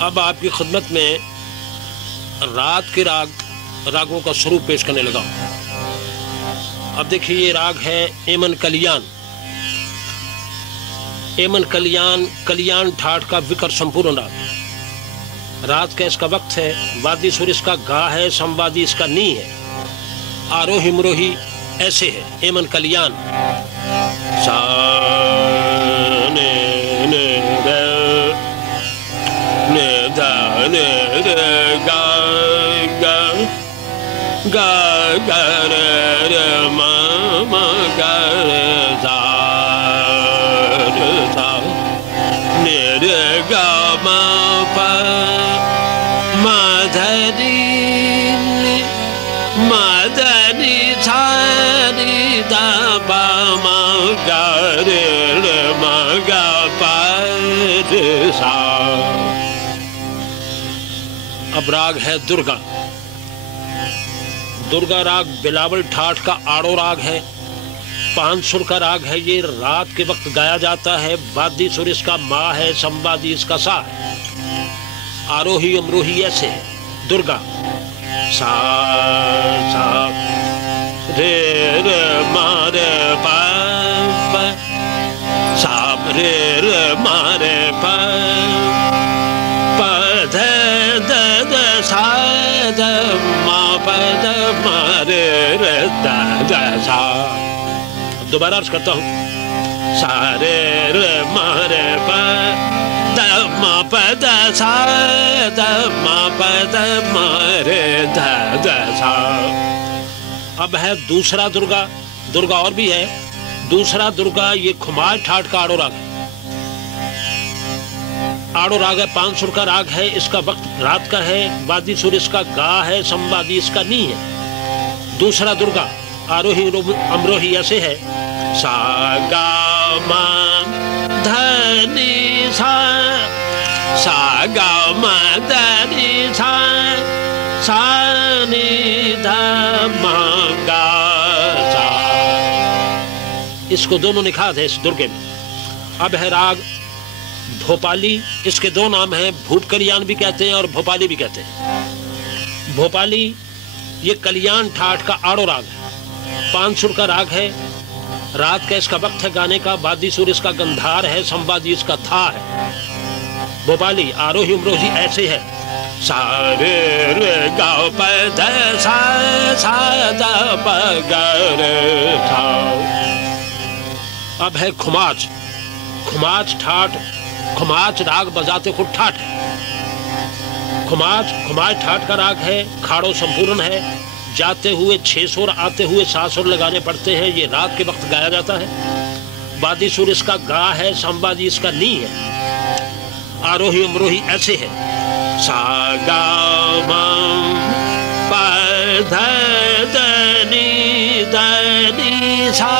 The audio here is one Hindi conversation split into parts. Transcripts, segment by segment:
अब आपकी खिदमत में रात के रागों का स्वरूप पेश करने लगा। अब देखिए, ये राग है एमन कल्याण। एमन कल्याण कल्याण ठाठ का विकर संपूर्ण राग। रात का इसका वक्त है, वादी सुर इसका गा है, संवादी इसका नी है, आरोही मरोही ऐसे है। एमन कल्याण सा ने ने रे ने दा ने रे गा गा गा गा रे रे मा मा गा रे सा रे सा ने रे गा मा पा मा धा री मा धा री सा री दा बा मा गा रे रे मा गा पा रे सा। अब राग है दुर्गा। दुर्गा राग बिलावल ठाठ का आड़ो राग है, 5 सुर का राग है। ये रात के वक्त गाया जाता है। वादी सुर इसका मा है, संवादी इसका सा है, आरोही अमरोही ऐसे है। दुर्गा सा सा रे रे मा रे पा पा सा रे रे मा रे पा पा ध द द सा द मा पा द मा रे रे द द सा। अब दोबारा अर्ज करता हूँ। सा रे रे मा रे पा द मा पा द सा द मा पा द मा रे द द सा। अब है दूसरा दुर्गा। दुर्गा और भी है। दूसरा दुर्गा ये खुमार ठाठ का आड़ो राग है। आड़ो राग है, 5 सुर का राग है। इसका वक्त रात का है। वादी सुर इसका गा है, संवादी इसका नी है। दूसरा दुर्गा आरोही अमरोही ऐसे है। सा गा मा ध नि सा सा गा मा ध नि सा सा नि ध मा गा सा। इसको दोनों निखात है इस दुर्गे में। अब है राग भोपाली। इसके 2 नाम हैं, भूप कल्याण भी कहते हैं और भोपाली भी कहते हैं। भोपाली ये कल्याण ठाठ का आड़ो राग है, 5 सुर का राग है। रात का इसका वक्त है गाने का। वादी सुर इसका गंधार है, संवादी इसका था है। भोपाली आरोही अमरोही ऐसे है। सा रे रे गा प ध सा सा द प ग रे सा। अब है खुमाच। खुमाच ठाठ। खुमाच राग बजाते खुद ठाठ है। खुमाच ठाठ का राग है, खाड़ो संपूर्ण है। जाते हुए 6 सुर, आते हुए 7 सुर लगाने पड़ते हैं। ये रात के वक्त गाया जाता है। वादी सुर इसका गा है, संवादी इसका नी है, आरोही अमरोही ऐसे है। सा गा मा पा ध द नी सा।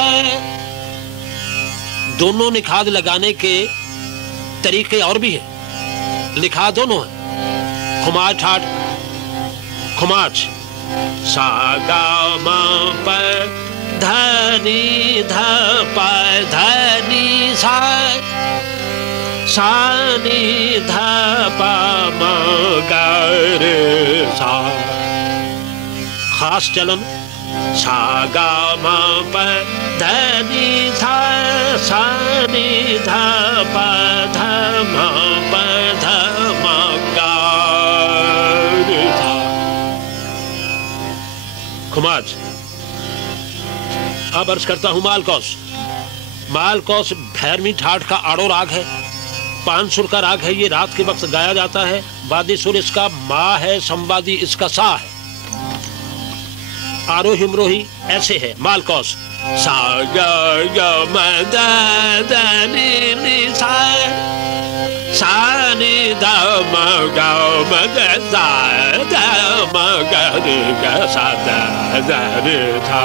दोनों निखाद लगाने के तरीके और भी है, लिखा दोनों है। खुमाच ठाठ खुमाच सा गा मा प ध नि ध प ध नि सा सा नि ध प म ग रे सा। खास चलन सा गा मा प ध नि सा सा नि ध प ध म प ध म ग रे सा। खुमाच। अब अर्ज करता हूं मालकोस। मालकोस भैरवी ठाठ का आड़ो राग है, 5 सुर का राग है। ये रात के वक्त गाया जाता है। वादी सुर इसका मा है, संवादी इसका सा है, आरोही अमरोही ऐसे है। मालकोस सा गा गा मा दा दा नी नी सा सा नी दा मा गा मा दा सा दा मा गा रे गा सा दा दा रे था।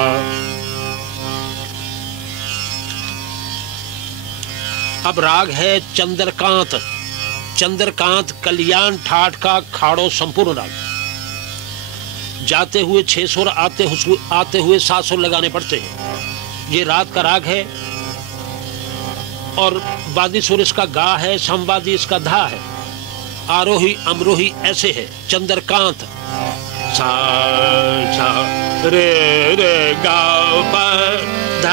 अब राग है चंद्रकांत। चंद्रकांत कल्याण ठाठ का खाड़ो संपूर्ण राग। जाते हुए 6 सुर, आते हुए 7 सुर लगाने पड़ते हैं। ये रात का राग है और वादी सुर इसका गा है, संवादी इसका धा है, आरोही अमरोही ऐसे है। चंद्रकांत सा सा रे रे गा पा ध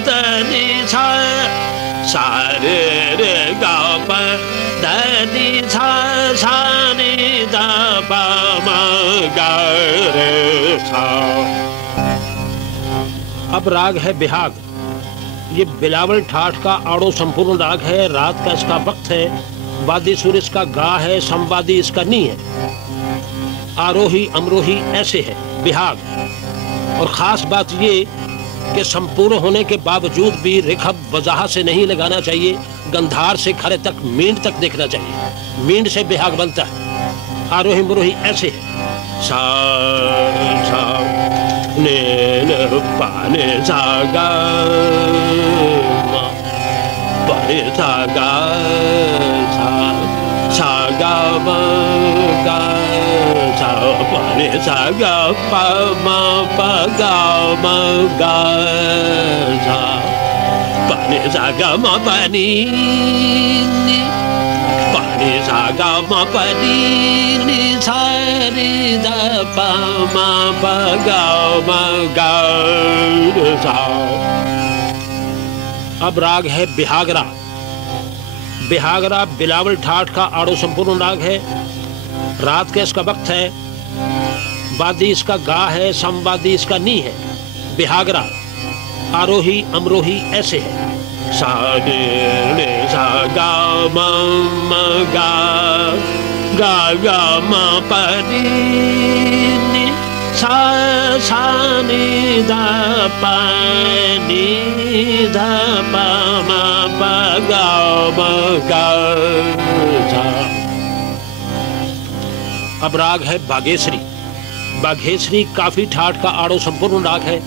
ध नि सा सा रे रे गा पा ध नि सा सा नि ध पा मा गा रे सा। अब राग है बिहाग। ये बिलावल ठाठ का आड़ो संपूर्ण राग है। रात का इसका वक्त है। वादी सुर इसका गा है, संवादी इसका नी है। आरोही अमरोही ऐसे है बिहाग। और खास बात ये कि संपूर्ण होने के बावजूद भी रिखब वजाह से नहीं लगाना चाहिए, गंधार से खरे तक मींड तक देखना चाहिए। मींड से बिहाग बनता है। आरोही अमरोही ऐसे है सा सा ने न पा ने सा गा पा ने सा गा सा गा मा गा सा पा ने सा गा पा मा पा गा मा गा सा पा ने सा गा मा पा नी नी पा ने सा गा मा पा नी नी सा नी दा पा मा पा गा मा गा सा। अब राग है बिहागरा। बिहागरा बिलावल ठाठ का आड़ो संपूर्ण राग है। रात का इसका वक्त है। वादी इसका गा है, संवादी इसका नी है। बिहागरा आरोही अमरोही ऐसे है सा ने सा गा मा मा गा गा गा मा पा नी नी सा सा नी दा पा नी दा पा मा पा गा मा गा सा। अब राग है बागेश्वरी। बागेश्वरी काफी ठाठ का आड़ो संपूर्ण राग है।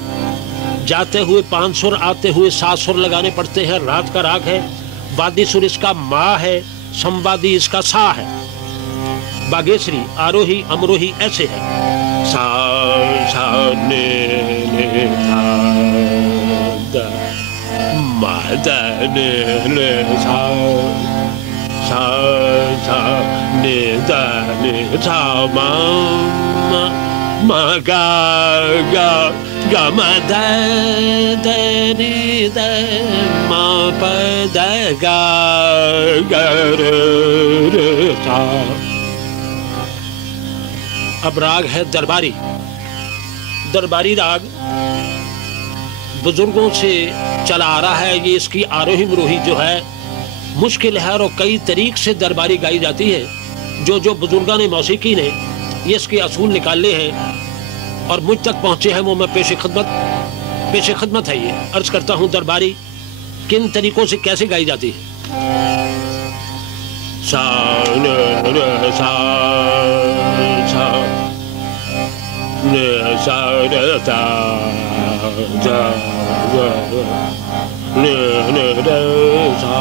जाते हुए 5 सुर, आते हुए 7 सुर लगाने पड़ते हैं। रात का राग है। वादी सुर इसका मा है, संवादी इसका सा है। बागेश्वरी आरोही अमरोही ऐसे है सा सा ने धा दा मा दा ने सा सा सा ने दा ने सा मा मा मा गा गा गा मा दा दा नी दा मा पा दा गा गा रे रे सा। अब राग है दरबारी। दरबारी राग बुजुर्गों से चला आ रहा है। ये इसकी आरोही अमरोही जो है मुश्किल है और कई तरीक से दरबारी गाई जाती है। जो जो बुजुर्गों ने मौसीकी ने ये इसके असूल निकाले हैं और मुझ तक पहुंचे हैं, वो मैं पेश खिदमत है। ये अर्ज करता हूं दरबारी किन तरीकों से कैसे गाई जाती है। सा न सा सा न सा न सा सा न सा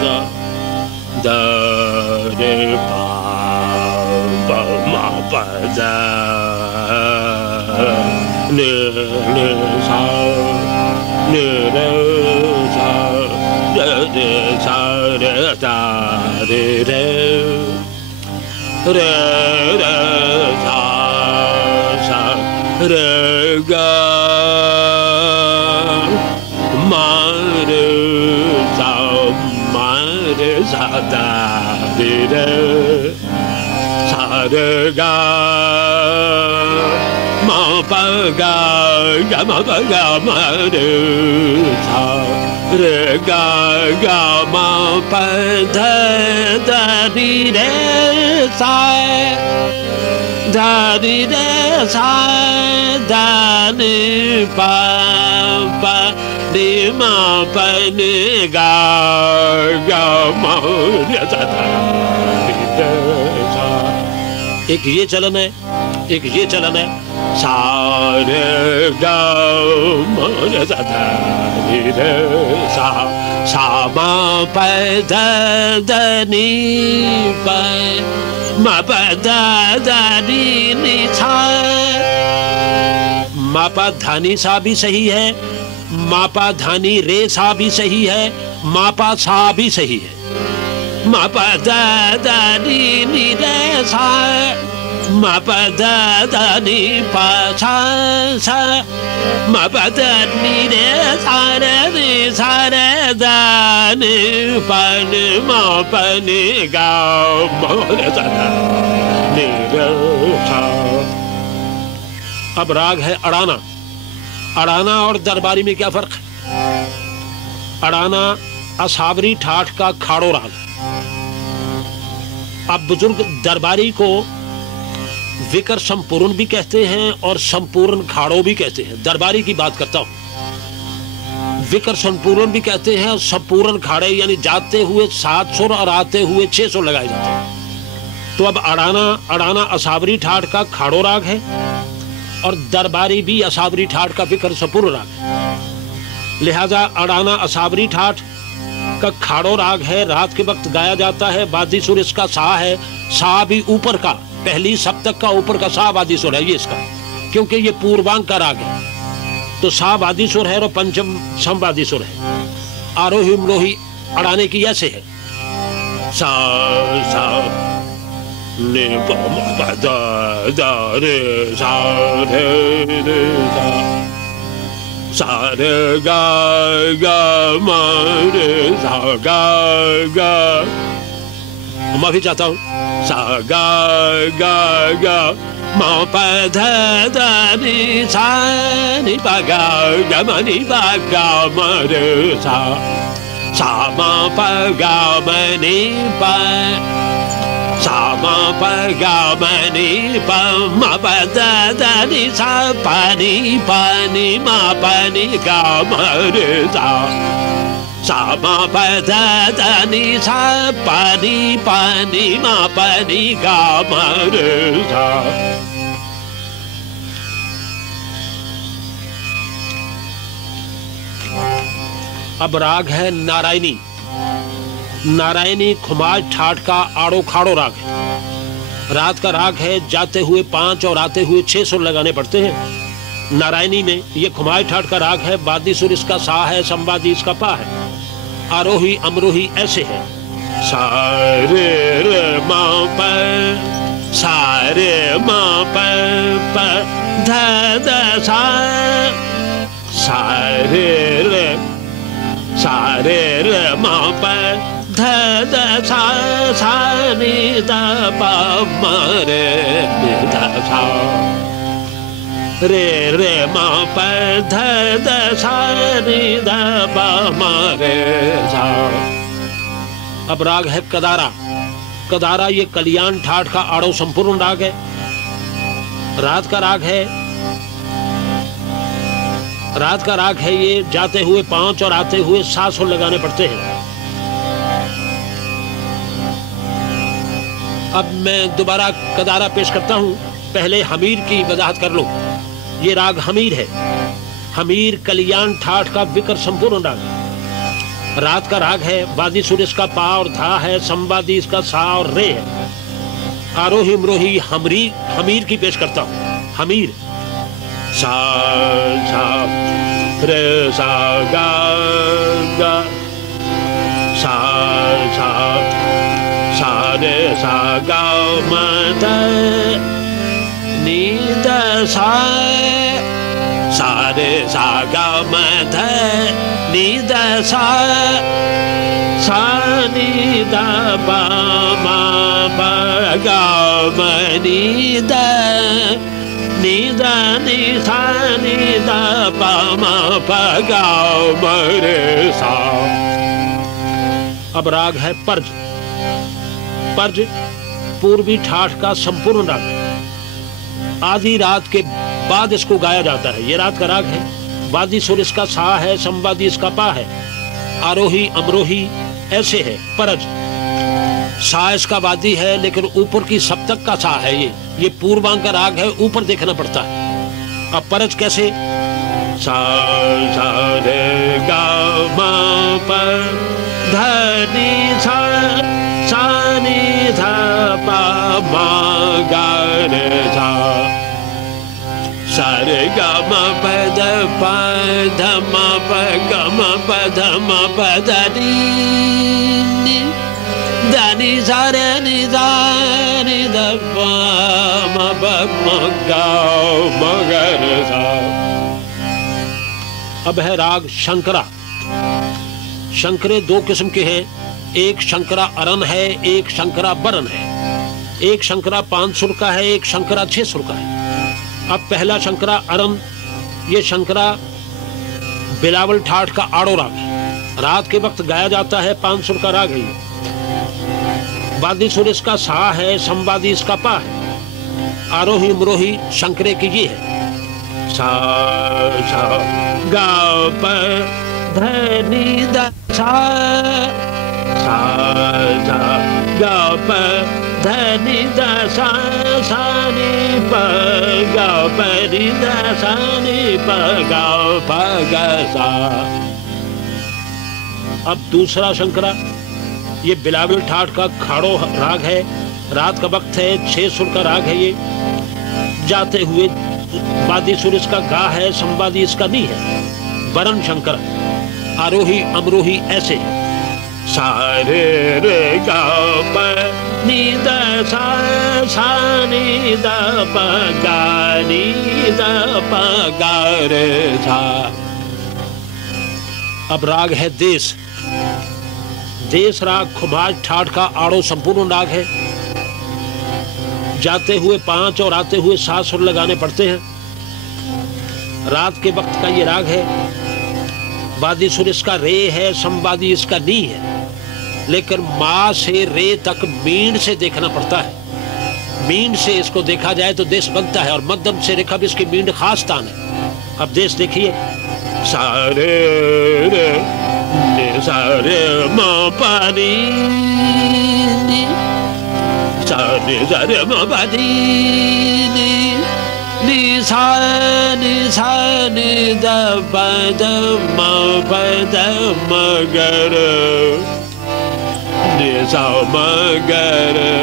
सा दा रे पा पा मा पा दा न सा न सा रे सा रे दा रे रे रे रे सा सा रे गा मा रे सा दा रे रे सा रे गा मा पा गा गा मा पा गा मा रे सा रे गा गा मा पा धा धा री रे सा धा री रे सा धा नि पा पा नी मा पा नी गा गा मा रे सा धा री रे सा। एक ये चलन है, एक ये चलन है सा रे गा मा रे सा धा री रे सा सा मा पा धा धा नी पा मा पा धा धा नी नी सा। मा पा धानी सा भी सही है, मा पा धानी रे सा भी सही है, मा पा सा भी सही है। ma pa da da ni ni re sa ma pa da da ni pa sa sa ma pa da ni re sa re da ni pa ni ma pa ni ga ma re sa ni re sa। अब राग है अड़ाना। अड़ाना और दरबारी में क्या फर्क है? अड़ाना असावरी ठाठ का खाड़ो राग। अब बुजुर्ग दरबारी को विकर संपूर्ण भी कहते हैं और संपूर्ण खाड़ो भी कहते हैं। दरबारी की बात करता हूं। विकर संपूर्ण भी कहते हैं और संपूर्ण खाड़े यानी जाते हुए 7 सुर और आते हुए 6 सुर लगाए जाते हैं। तो अब अड़ाना असावरी ठाठ का खाड़ो राग है और दरबारी भी असावरी ठाठ का विकर संपूर्ण राग है। लिहाजा अड़ाना असावरी ठाठ का खाड़ो राग है, रात के वक्त गाया जाता है। वादी सुर इसका सा है। सा भी ऊपर का, पहली सप्तक का ऊपर का सा वादी सुर है ये इसका, क्योंकि ये पूर्वांग का राग है। तो सा वादी सुर है और पंचम समवादी सुर है। आरोही अवरोही अड़ाने की ऐसे है, सा सा ने प म प दा दा रे सा रे रे सा सा रे गा गा मा रे सा गा गा। मैं भी चाहता हूँ सा गा गा गा मा प ध दा नि सा नि प गा गा मा नि प गा मा रे सा सा मा प गा मा नि प सा मा प गा मा नि प मा प द द नि सा प नि मा प नि गा मा रे सा सा मा प द द नि सा प नि मा प नि गा मा रे सा। अब राग है नारायणी। नारायणी खुमार ठाठ का आड़ो खाड़ो राग है। रात का राग है, जाते हुए 5 और आते हुए 6 सुर लगाने पड़ते हैं। नारायणी में ये खुमार ठाठ का राग है। वादी सुर इसका सा है, संवादी इसका पा है। आरोही अमरोही ऐसे है, सा रे रे मा प सा रे मा प प ध द सा सा रे रे सा रे रे मा प ध द सा सा नि द प म रे नि द सा रे रे मा प ध द सा नि द प म रे सा। अब राग है कदारा। कदारा ये कल्याण ठाठ का आड़ो संपूर्ण राग है। रात का राग है। रात का राग है ये, जाते हुए 5 और आते हुए 7 सुर लगाने पड़ते हैं। अब मैं दोबारा कदारा पेश करता हूं। पहले हमीर की वजाहत कर लो। ये राग हमीर है। हमीर कल्याण ठाठ का विकर संपूर्ण राग है। रात का राग है। वादी सुर इसका पा और धा है। संवादी इसका सा और रे है। आरोही अमरोही हमीर की पेश करता हूं। हमीर सा सा रे सा गा गा सा सा सा रे सा गा मा ध नि द सा सा रे सा गा मा ध नि द सा सा नि द प मा प गा मा नि द नि द नि सा नि द प म प गा म रे सा। अब राग है पर्ज। पर्ज पूर्वी ठाठ का संपूर्ण राग है। आधी रात के बाद इसको गाया जाता है। ये रात का राग है। वादी सुर इसका सा है। संवादी इसका पा है। आरोही अमरोही ऐसे है। परज सा इसका वादी है, लेकिन ऊपर की सप्तक का सा है। ये पूर्वांग का राग है, ऊपर देखना पड़ता है। अब परज कैसे, सा सा रे गा मा प ध नि सा सा नि ध प म गा रे सा सा रे गा म प ध प ध म प ग म प ध म प ध नि द नि सा रे नि सा नि ध प म प म ग म ग रे सा। अब है राग शंकरा। शंकरे दो किस्म के हैं, एक शंकरा अरन है, एक शंकरा बरन है। एक शंकरा 5 सुर का है, एक शंकरा 6 सुर का है। अब पहला शंकरा अरन, ये शंकरा बिलावल ठाठ का आड़ो राग है। रात के वक्त गाया जाता है, 5 सुर का राग है ये। वादी सुर इसका सा है, संवादी इसका पा है। आरोही अमरोही शंकरे की ये है, सा सा गा प ध नि द सा सा सा गा प ध नि द सा सा नि प गा प नि द सा नि प गा प ग सा। अब दूसरा शंकरा, ये बिलावल ठाठ का खाड़ो राग है। रात का वक्त है, 6 सुर का राग है ये। जाते हुए वादी सुर इसका गा है, संवादी इसका नी है। बरन शंकरा आरोही अमरोही ऐसे है, सा रे रे गा प नि द सा सा नि द प गा नि द प गा रे सा। अब राग है देश। देश राग खुमाज ठाठ का आड़ो संपूर्ण राग है। जाते हुए 5 और आते हुए 7 सुर लगाने पड़ते हैं। रात के वक्त का ये राग है। वादी सुर इसका रे है, संवादी इसका नी है। लेकिन माँ से रे तक मीण से देखना पड़ता है। मीण से इसको देखा जाए तो देश बनता है, और मध्यम से रेखा भी इसकी मीण खास स्थान है। अब देश देखिए, सा रे रे नि सा रे म प नि नि सा नि सा रे म प नि नि नि सा नि द प द म प द म ग रे नि सा म ग रे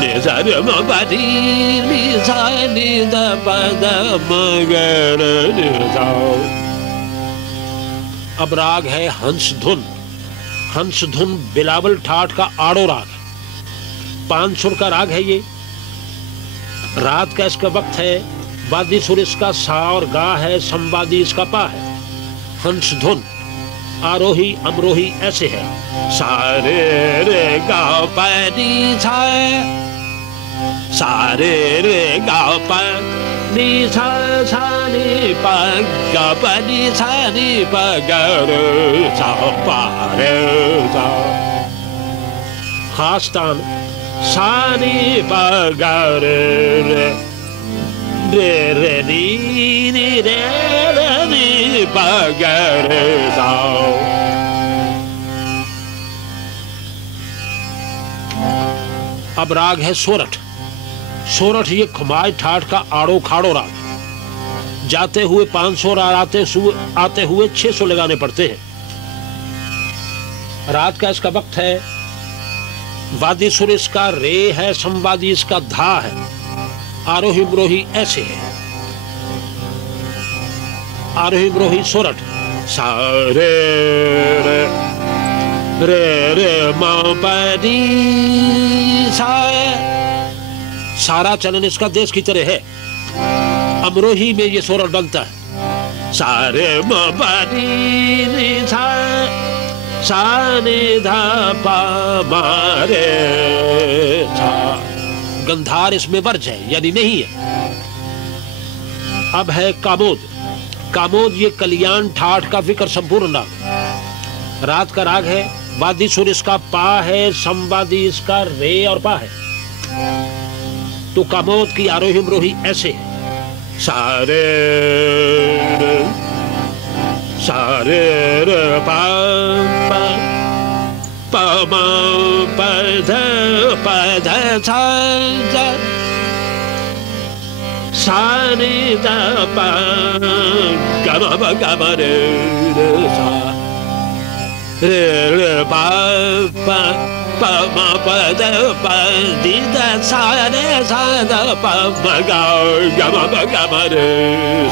नि सा रे म प नि सा नि द प द म ग रे नि सा। अब राग है हंस धुन। हंस धुन बिलावल ठाठ का आड़ो राग है। 5 सुर का राग है ये। रात का इसका वक्त है। वादी सुर इसका सा और गा है, संवादी इसका पा है। हंस धुन आरोही अमरोही ऐसे है, सा रे रे गा प नि सा सा रे रे गा प नि सा सा नि प गा प नि सा नि प ग रे सा प रे सा। खास स्थान, सा नि प ग रे रे रे रे नी रे रे नी प ग रे सा। अब राग है सोरठ। सोरठ ये खुमाज ठाठ का आड़ो खाड़ो राग है। जाते हुए 500 और आते हुए 600 लगाने पड़ते हैं। रात का इसका वक्त है। वादी सुर इसका रे है, संवादी इसका धा है। आरोही अमरोही ऐसे है, आरोही अमरोही सोरठ, सा रे रे रे रे म प नि सा। सारा चलन इसका देश की तरह है। अमरोही में ये सोरठ बनता है, सा रे म प नि सा सा नि धा प म रे सा। गंधार इसमें वर्ज है, यानी नहीं है। अब है कामोद। कामोद ये कल्याण ठाठ का विकर संपूर्ण राग। रात का राग है। वादी सुर इसका पा है, संवादी इसका रे और पा है। तो कामोद की आरोही अमरोही ऐसे है, सा रे रे सा रे रे पा पा प म प ध सा सा सा नि द प ग म प ग म रे रे सा रे रे प प प म प द प नि द सा रे सा द प म ग म प ग म रे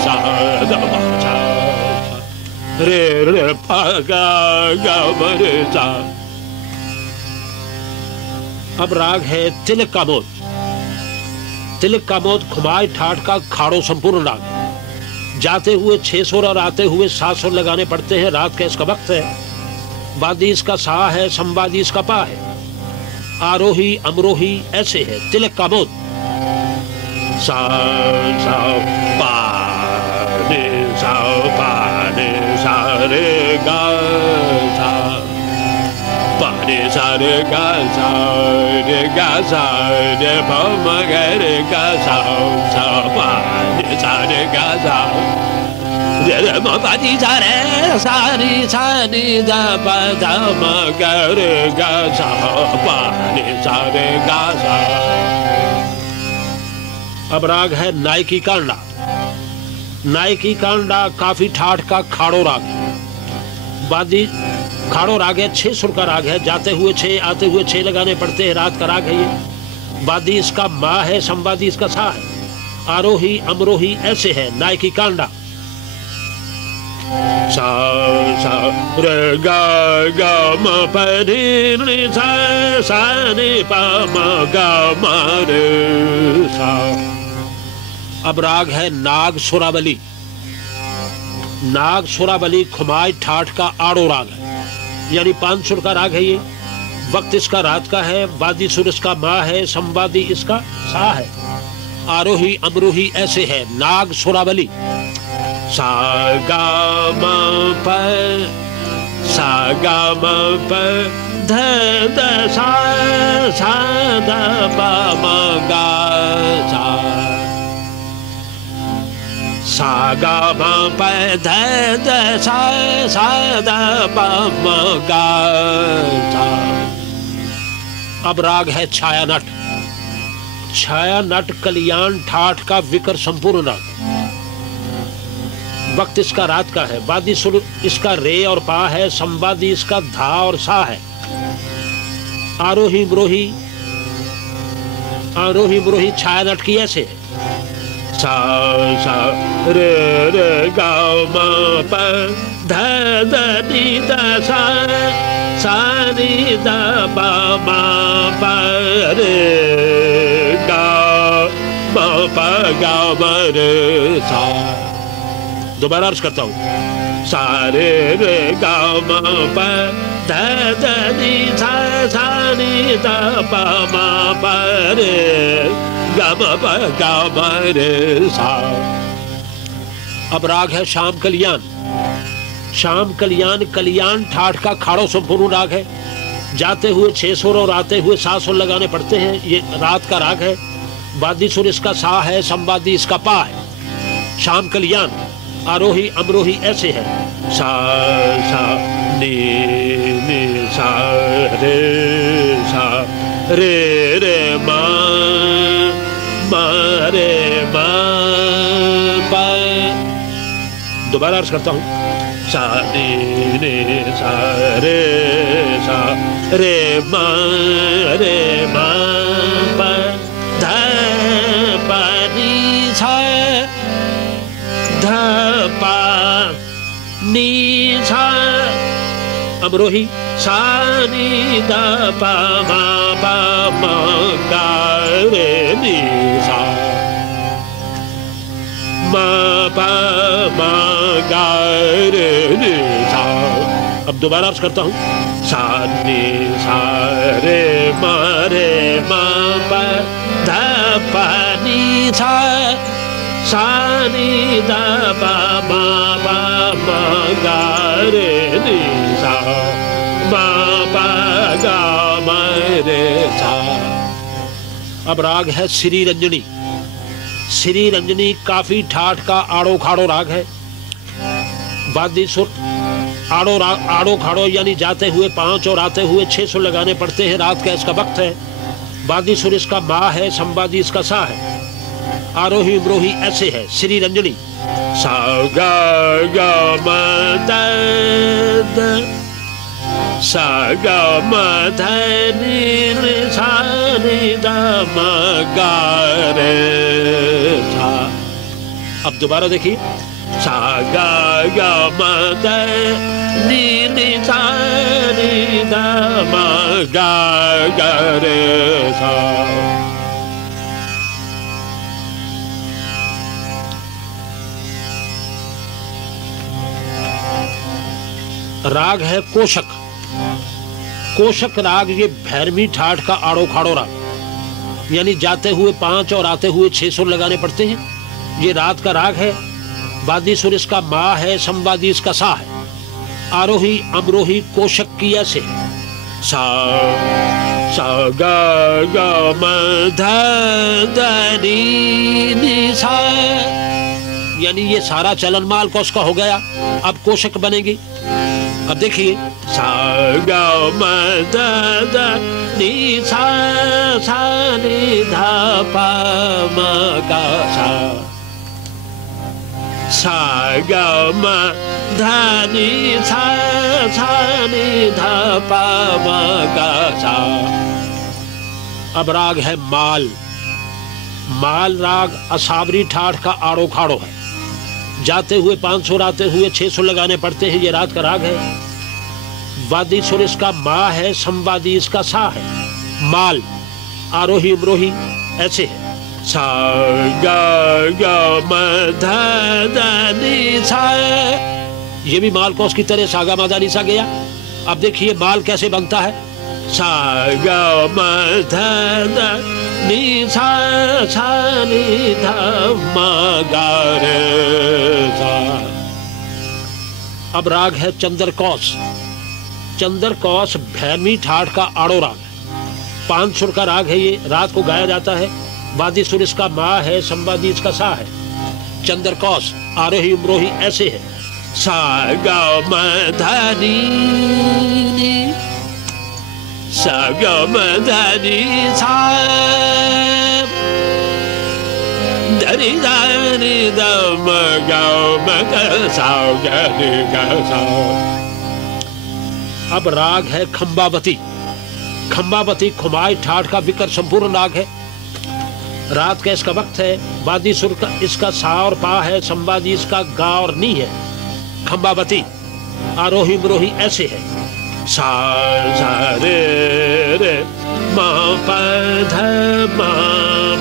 सा द प सा रे रे प ग ग म रे सा। अब राग है तिलक का मोद। तिलक का मोद खुमाई ठाठ का खाड़ो संपूर्ण राग है। जाते हुए 6 सुर और आते हुए 7 सुर लगाने पड़ते हैं। रात का इसका वक्त है। वादी इसका सा है, संवादी इसका पा है। आरोही अमरोही ऐसे है। तिलक का मोद सा सा पा ने सा पा ने सा रे गा सा पा ने सा रे गा सा रे पा म ग रे गा सा सा पा ने सा रे गा सा रे म पा नी सा रे सा नी सा नी दा पा दा म ग रे गा सा पा ने सा रे गा सा। अब राग है नायकी कांडा। नायकी कांडा काफी ठाठ का खाड़ो राग है। वादी खाड़ो राग है। 6 सुर का राग है। जाते हुए 6 आते हुए 6 लगाने पड़ते हैं। रात का राग है ये। वादी इसका मा है, संवादी इसका सा है। आरोही अमरोही ऐसे है। नायकी कांडा सा सा रे गा गा म प रे रे सा सा रे प म गा म रे सा। अब राग है नाग सुरावली। नाग सुरावली खुमाई ठाठ का आड़ो राग है, यानी 5 सुर का राग है ये। वक्त इसका रात का है। वादी सुर इसका मा है, संवादी इसका सा है। आरोही अमरोही ऐसे है। नाग सुरावली सा गा म प सा गा म प ध द सा सा द प म गा सा सा गा म प ध द सा सा द प म गा सा। अब राग है छाया नट। छाया नट कल्याण ठाठ का विकर संपूर्ण राग। वक्त इसका रात का है। वादी सुर इसका रे और पा है। संवादी इसका धा और सा है। आरोही ब्रोही छाया नट की ऐसे है। सा सा रे रे गा म प ध द नी द सा सा नी द प म प रे गा म प गा म रे सा। दोबारा अर्ज करता हूँ। सा रे रे गा म प ध द नी सा सा नी द प म प रे गा म प गा म रे सा। अब राग है शाम कल्याण। शाम कल्याण कल्याण ठाठ का खाड़ो संपूर्ण राग है। जाते हुए 6 सुर और आते हुए 7 सुर लगाने पड़ते हैं। ये रात का राग है। वादी सुर इसका सा है, संवादी इसका पा है। शाम कल्याण आरोही अमरोही ऐसे है। सा सा नी नी सा रे रे मा मा रे मा पा। दोबारा अर्ज करता हूँ। सा नी नी सा रे मा पा ध पा नी सा ध पा नी सा। अमरोही सा नी द पा मा पा म गा रे नी सा मा पा म गा रे नी सा। अब दोबारा अर्ज करता हूँ। सा नी सा रे मा पा ध पा नी सा सा नी द पा मा पा म गा रे नी सा मा पा गा म रे सा। अब राग है श्री रंजनी। श्री रंजनी काफी ठाठ का आड़ो खाड़ो राग है। वादी सुर आड़ो खाड़ो यानी जाते हुए 5 और आते हुए 6 सुर लगाने पड़ते हैं। रात का इसका वक्त है। वादी सुर इसका मा है, संवादी इसका सा है। आरोही ब्रोही ऐसे है। श्री रंजनी सा गा गा म द सा गा म ध नी रे सा नी द म गा रे सा। अब दोबारा देखिए। सा गा गा म द नी नी सा नी ध म ग ग रे सा। राग है कोशक। कोशक राग ये भैरवी ठाठ का आड़ो खाड़ो राग, यानी जाते हुए 5 और आते हुए 6 सुर लगाने पड़ते हैं। ये रात का राग है। वादी सुर इसका मा है, संवादी इसका सा है। आरोही अमरोही कोशक की ऐसे है। सा सा ग ग म ध ध नी नी सा, यानी ये सारा चलन माल का उसका हो गया। अब कोशक बनेगी। अब देखिए सा ग म ध ध नी सा सा नी ध प म ग सा। सा ग म ध नी सा सा नी ध प म ग सा। अब राग है माल। माल राग असावरी ठाठ का आड़ो खाड़ो है। जाते हुए 5 सुर आते हुए 6 सुर लगाने पड़ते हैं। ये रात का राग है। वादी सुर इसका मा है, संवादी इसका सा है। माल आरोही अमरोही ऐसे है। सा ग ग म ध ध नी सा, ये भी माल कोस की तरह सागा मादा नी सा गया। अब देखिए माल कैसे बनता है। सा ग म ध ध नी सा सा नी ध म ग रे सा। अब राग है चंद्रकौस। चंद्रकौस भैरवी ठाठ का आड़ो राग है। 5 सुर का राग है। ये रात को गाया जाता है। वादी सुर इसका मा है, संवादी इसका सा है। चंद्रकौस आरोही अमरोही ऐसे है। सा ग म ध नी नी सा ग म ध नी सा ध नी ध नी ध म ग म ग सा ग नी ग सा। अब राग है खंबावती। खंबावती खुमाई ठाठ का विकर संपूर्ण राग है। रात का इसका वक्त है। वादी सुर का इसका सा और पा है, संवादी इसका गा और नी है। खंबावती आरोही अमरोही ऐसे है। सा सा रे रे म प ध म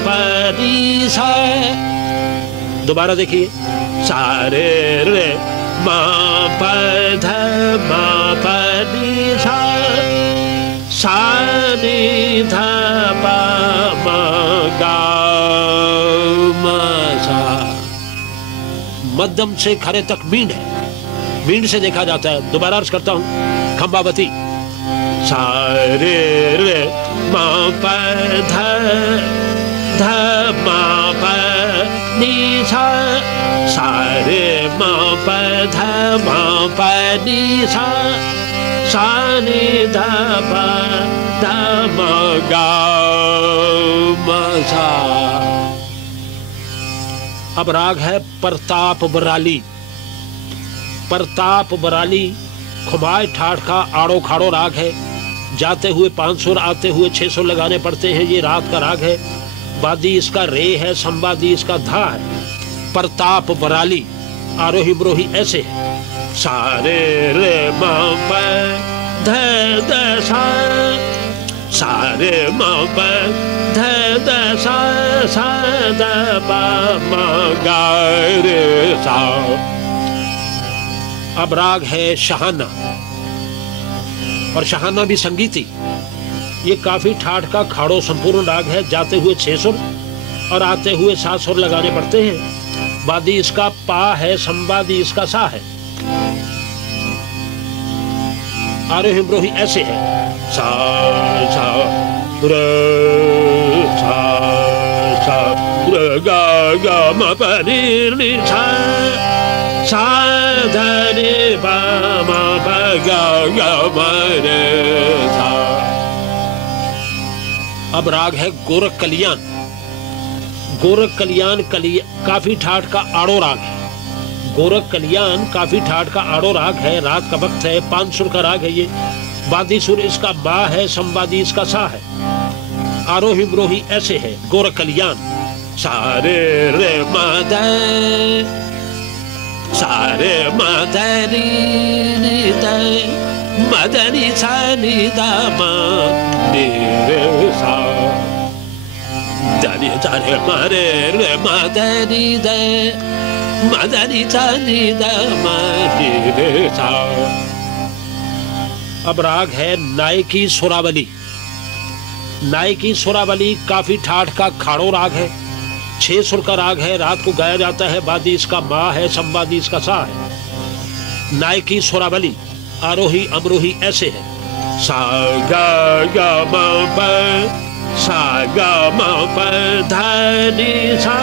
प नी सा। दोबारा देखिए। सा रे रे म प ध म प नी सा सा नी ध प म ग म सा। मध्यम से खरे तक मींड है। मींड से देखा जाता है। दोबारा अर्ज करता हूं। खंबावती सा रे रे म प ध ध म प नी सा सा रे म प ध म प नी सा सा नी ध प ध म ग म सा। अब राग है प्रताप बराली। प्रताप बराली खुमाई ठाठ का आड़ो खाड़ो राग है। जाते हुए 5 सुर आते हुए 6 सुर लगाने पड़ते हैं। ये रात का राग है। वादी इसका रे है, संवादी इसका धा है। प्रताप बराली आरोही अमरोही ऐसे है। सा रे रे म प ध ध सा सा रे म प ध ध सा सा ध प म ग रे सा। अब राग है शहाना। और शहाना भी संगीती। ये काफी ठाठ का खाड़ो संपूर्ण राग है। जाते हुए 6 सुर और आते हुए 7 सुर लगाने पड़ते हैं। वादी इसका पा है, संवादी इसका सा है। आरोही अमरोही ऐसे है। सा सा रे सा सा रे ग ग म प नी नी सा सा ध नी प म प ग ग म रे सा। अब राग है गोरख कल्याण। गोरख कल्याण काफी ठाठ का आड़ो राग है। गोरख कल्याण काफी ठाठ का आड़ो राग है। रात का वक्त है। 5 सुर का राग है ये। वादी सुर इसका मा है, संवादी इसका सा है। आरोही अमरोही ऐसे है। गोरख कल्याण सा रे रे म ध सा रे म ध नी नी ध मदनी सा नी दा मा नी रे सा दनी सा रे मा रे रे मदनी दे मदनी सा नी दा मा नी रे सा। अब राग है नाय की सुरावली। नाय की सुरावली काफी ठाठ का खाड़ो राग है, 6 सुर का राग है, रात को गाया जाता है, वादी इसका मा है, संवादी इसका सा है। नाय की सुरावली आरोही अवरोही ऐसे है, सा गा गा मा प सा गा मा प धा नी सा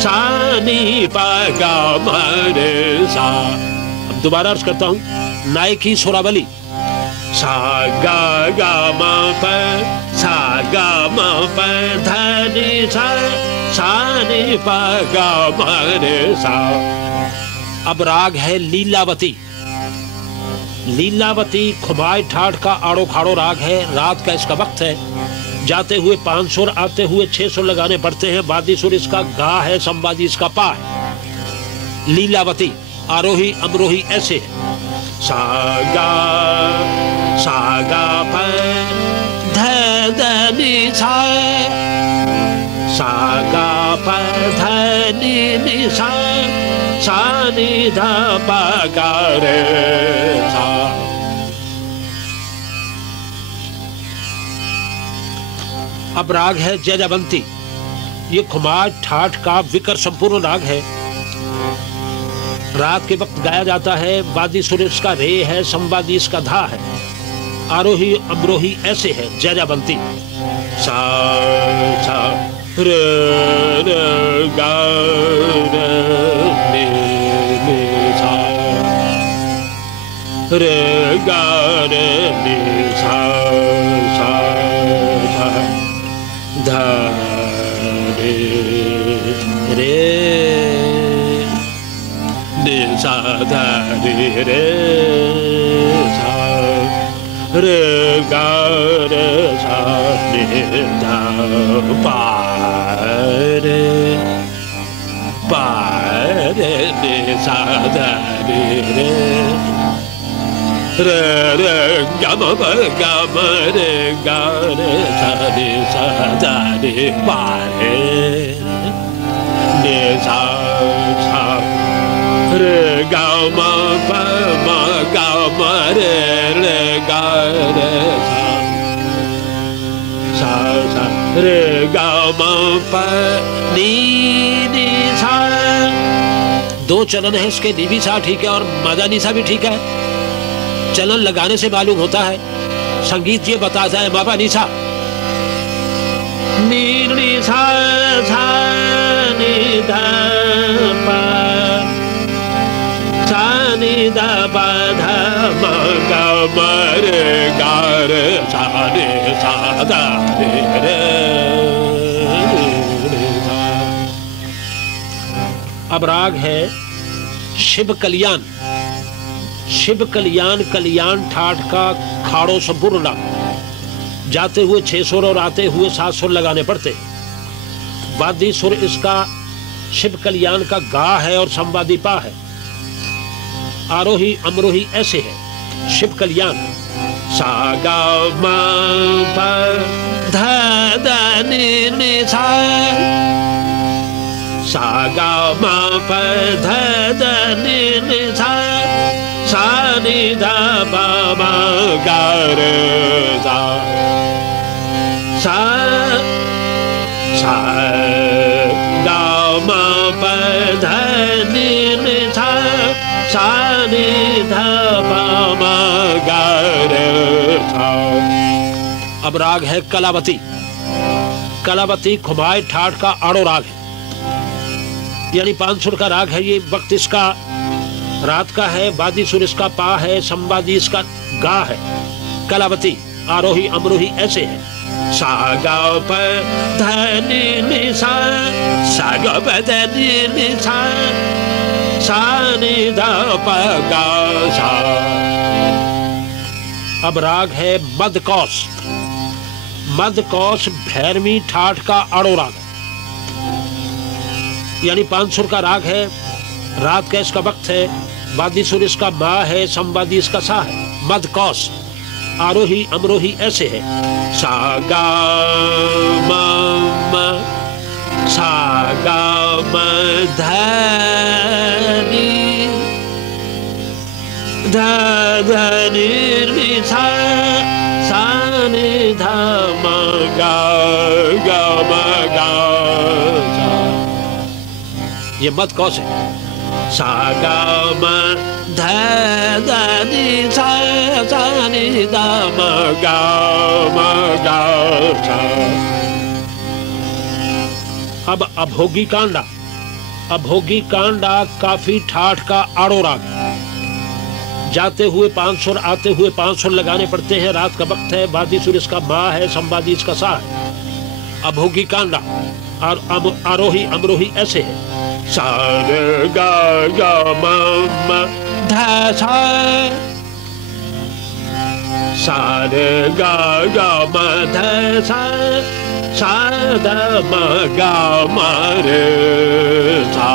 सा नी पा गा मा रे सा। अब दोबारा अर्ज करता हूं, नाय की सुरावली सा गा गा मा प सा गा मा प धा नी सा सा नी पा गा मा रे सा। अब राग है लीलावती। लीलावती खुमाई ठाठ का आड़ो खाड़ो राग है, रात का इसका वक्त है, जाते हुए 5 सुर आते हुए 6 सुर लगाने पड़ते हैं, वादी सुर इसका गा है, संवादी इसका पा है। लीलावती आरोही अवरोही ऐसे है, सा गा प ध द नी सा सा गा प ध नी नी सा सा नी ध प गा रे सा। अब राग है जयजयवंती। ये खुमार ठाठ का विकर संपूर्ण राग है, रात के वक्त गाया जाता है, वादी सुर इसका रे है, संवादी इसका धा है, आरोही अवरोही ऐसे है, जयजयवंती सा सा रे रे गा रे नी नी सा रे गा रे नी सा सा सा धा रे रे नी सा धा रे रे सा रे गा रे सा नी धा पा रे नी सा धा रे रे रे रे गा म प गा म रे गा रे सा नी सा धा रे पा रे नी सा सा रे गा म प म गा म रे रे गा रे सा सा सा रे गा म प नी नी सा। 2 चलन है इसके, नी भी सा ठीक है और मदा नी सा भी ठीक है। चलन लगाने से मालूम होता है, संगीत ये बताता है बाबा नी सा नी नी सा सा नी धा पा सा नी धा पा धा म गा म रे गा रे सा नी सा धा रे रे सा। अब राग है शिव कल्याण। शिव कल्याण कल्याण ठाठ का खाड़ो संपूर्ण राग, जाते हुए 6 सुर और आते हुए 7 सुर लगाने पड़ते। वादी सुर इसका शिव कल्याण का गा है और संवादी पा है, आरोही अमरोही ऐसे है, शिव कल्याण सा गा म प ध द नी नी सा सा गा म प ध द नी नी सा सा नी धा पा म गा रे सा सा सा गा म प ध नी नी सा सा नी धा पा म गा रे सा। अब राग है कलावती। कलावती खुमाई ठाठ का आड़ो राग है, यानी 5 सुर का राग है। ये वक्त इसका रात का है, वादी सुर इसका पा है, संवादी इसका गा है। कलावती आरोही अमरोही ऐसे है, सा गा प ध नी नी सा सा गा प ध नी नी सा सा नी धा प गा सा। अब राग है मदकौस। मदकौस भैरवी ठाठ का आड़ो राग है, यानी 5 सुर का राग है, रात का इसका वक्त है, वादी सुर इसका मा है, संवादी इसका सा है। मद कौस आरोही अमरोही ऐसे है। सा गा मा मा सा गा मा धा नी धा धा नी नी सा सा नी धा मा गा गा मा गा सा। ये मद कौस है। सा गा मा धा धा नी सा सा नी धा मा गा सा। अब अभोगी कांडा। अभोगी कांडा काफी ठाठ का आड़ो राग है। जाते हुए 5 सुर आते हुए 5 सुर लगाने पड़ते हैं। रात का वक्त है। वादी सुर इसका मा है, संवादी इसका सा है। अभोगी कांडा और आरोही अमरोही ऐसे है। सा रे गा गा मा मा धा सा सा रे गा गा मा धा सा सा धा मा गा मा रे सा।